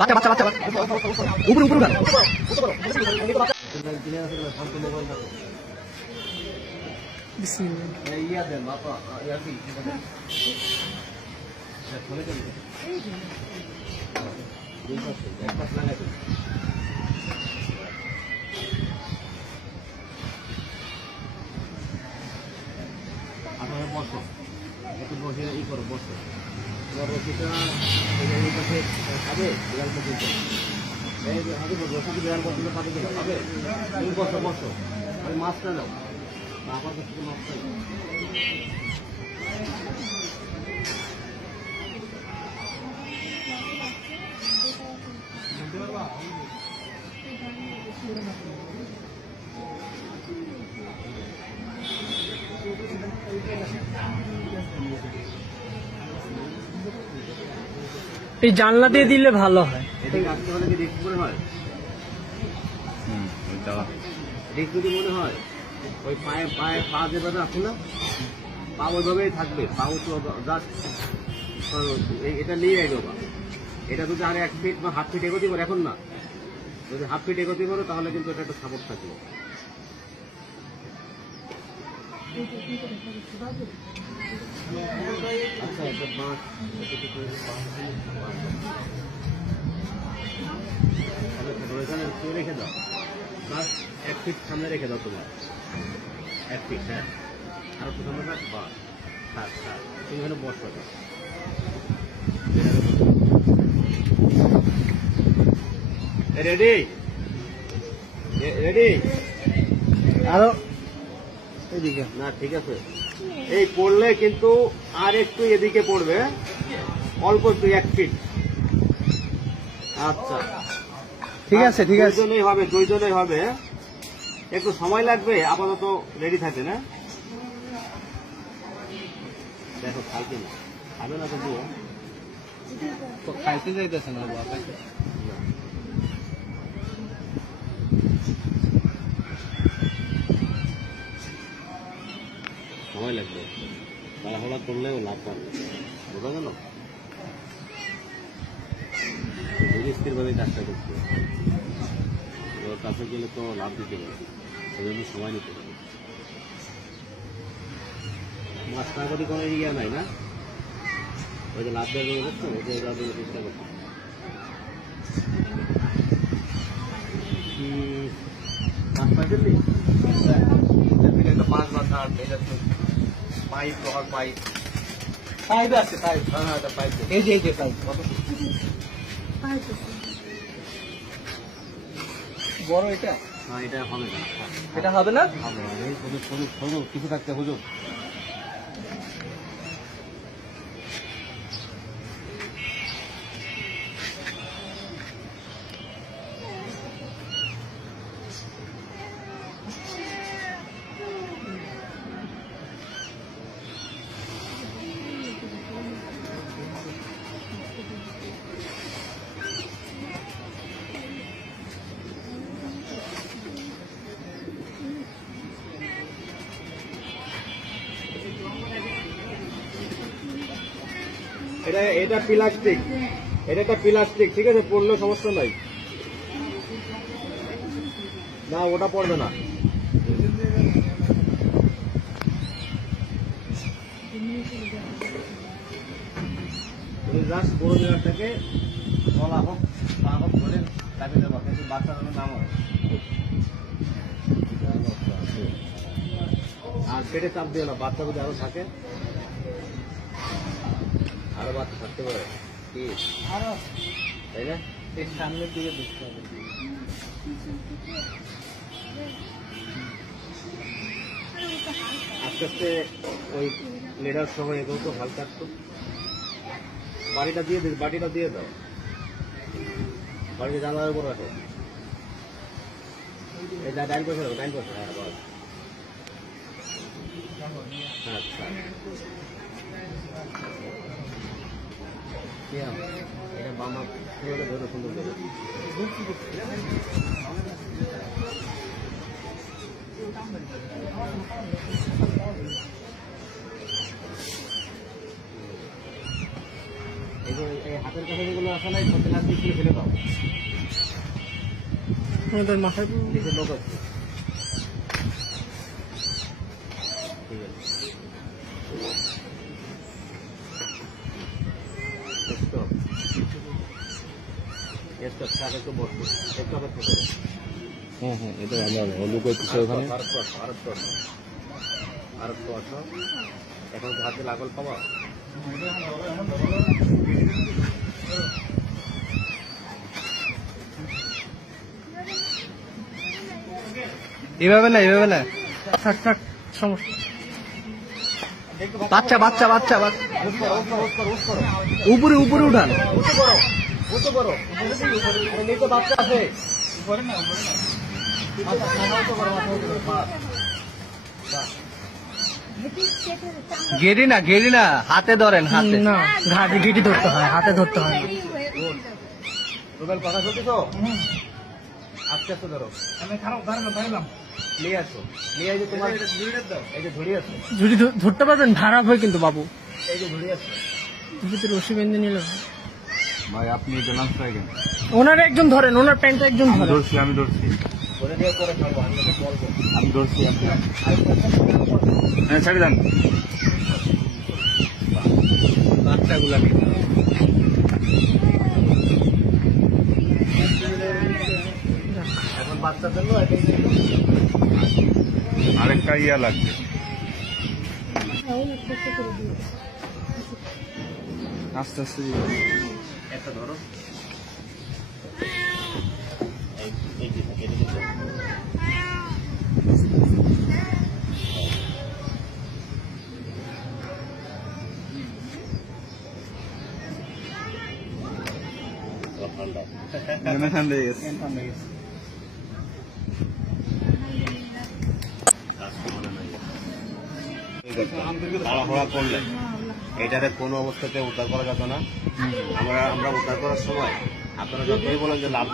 বাচ্চা বাচ্চা বাচ্চা। উপরে উপরে উঠান বসো একটু বসে ই করো বসো এই পাশে খাবে বিড়াল পর্যন্ত এই যে হাতে বিড়াল পর্যন্ত পাবে কিনা পাবে তুমি বসো বসো আমি মাছটা নাও আমার কাছ মাছটা নাও এই জানলা দিয়ে দিলে ভালো হয়। মনে হয়? মনে হয় ওই পায়ে পায়ে পা যেভাবে আছে না পা ওইভাবেই থাকবে। পা তো জাস্ট এটা নিয়ে এটা যদি আর এক ফিট বা হাফ ফিট এগোতে পারো এখন না। যদি হাফ ফিট এগোতে পারো তাহলে কিন্তু এটা একটা সাপোর্ট থাকবে আচ্ছা একটা বাঁশ এখানে তুমি রেখে দাও বাস এক ফিট সামনে রেখে দাও তোমার এক ফিট হ্যাঁ আর একটু সামনে রাখ বাস থাক থাক তুমি এখানে বসো। রেডি রেডি আরও এইদিকে না ঠিক আছে। এই পড়লে কিন্তু আর একটু এদিকে পড়বে। অল্প একটু এক ফিট আচ্ছা। ঠিক আছে ঠিক আছে। দুইজনেই হবে দুইজনেই হবে। একটু সময় লাগবে আপাতত রেডি থাকে না দেখো খাই কিনা খাবে না তো তো খাইতে যাইতেছে না বাবা লাভ পাবে বোঝা গেল? স্থিরভাবে কাজটা করতে। এবার কাছে গেলে তো লাভ দিতে পারে সেজন্য সময় নিতে হবে। মাছ টাকাটি কোনো ইয়ে নাই না? ওই যে লাভ দেওয়ার করছ? ওই যে লাভ দেওয়ার চেষ্টা করছ। আর এটা তো পাইপ পাইপ। পাইপ আছে পাইপ। হ্যাঁ হ্যাঁ এটা পাইপ এই যে এই যে পাইপ। কত বড় এটা? হ্যাঁ এটা হবে না। এটা হবে না? হবে না এই হুজুর হুজুর কিছু থাকতে হুজুর। এটা এটা প্লাস্টিক এটা একটা প্লাস্টিক ঠিক আছে? পড়লেও সমস্যা নাই। না ওটা পড়বে না। তুমি জাস্ট বড় জায়গাটাকে গলা হোক পা হোক ধরে চাপে দেবো কিন্তু বাচ্চা নাম হয় আর পেটে চাপ দিও না বাচ্চা যদি আরও থাকে আরও বাচ্চা থাকতে পারে। কি? আরও। তাই না? এই সামনের দিকে দেখতে হবে। আস্তে আস্তে ওই লেডার সহ এগো তো হালকা একটু। বাড়িটা দিয়ে দিস বাটিটা দিয়ে দাও। বাড়িতে জানলার উপর রাখো। এই ডা- ডাইন রাখো ডাইন পাশে হ্যাঁ বস আচ্ছা। আম? এটা বাম কীভাবে ধরো সুন্দর করে। হাতের কাছে যেগুলো আসে নাই প্লাস্টিক ফেলে দাও। মাথায় লোক আছে ঠিক আছে Stop. Stop. টাকা একটু বসো। একটু অপেক্ষা করো। হ্যাঁ হ্যাঁ এটা ভালো ওখানে। আসো। এখন কি হাতে লাগল পাবা এভাবে না এভাবে না। থাক থাক সমস্যা। বাচ্চা বাচ্চা বাচ্চা বাচ্চা। উপরে উপরে উঠান। বাচ্চা আছে উঁচু করো, বাস। বাস। গেড়ি না গেড়ি না হাতে ধরেন হাতে। না ঘাটে গিটি ধরতে হয় হাতে ধরতে হয়। না রুবেল কথা শুনতেছ? আস্তে আস্তে ধরো। আমি খারাপ নিয়ে আসো। নিয়ে এই যে তোমার এই যে ঝুড়ি আছে। যদি ধরতে পারবেন খারাপ হয় কিন্তু বাবু। এই যে রশি বেঁধে নিলে। ভাই আপনি ওনার একজন ধরেন ওনার প্যান্টটা একজন ধরেন। ধরছি আমি ধরছি। আমি তোকে বলব। আমি ধরছি হ্যাঁ ছাড়ি দেন। বাচ্চাগুলা এখন বাচ্চাদের জন্য আরেকটা ইয়া লাগবে। আস্তে আস্তে একটা ধরো। এই- এই যে, এটা কিন্তু ঠান্ডা ঠান্ডা হয়ে গেছে। তাড়াহুড়া করলে। এটারে কোনো অবস্থাতে উদ্ধার করা যেত না। আমরা আমরা উদ্ধার করার সময় আপনারা যতই বলেন যে লাভ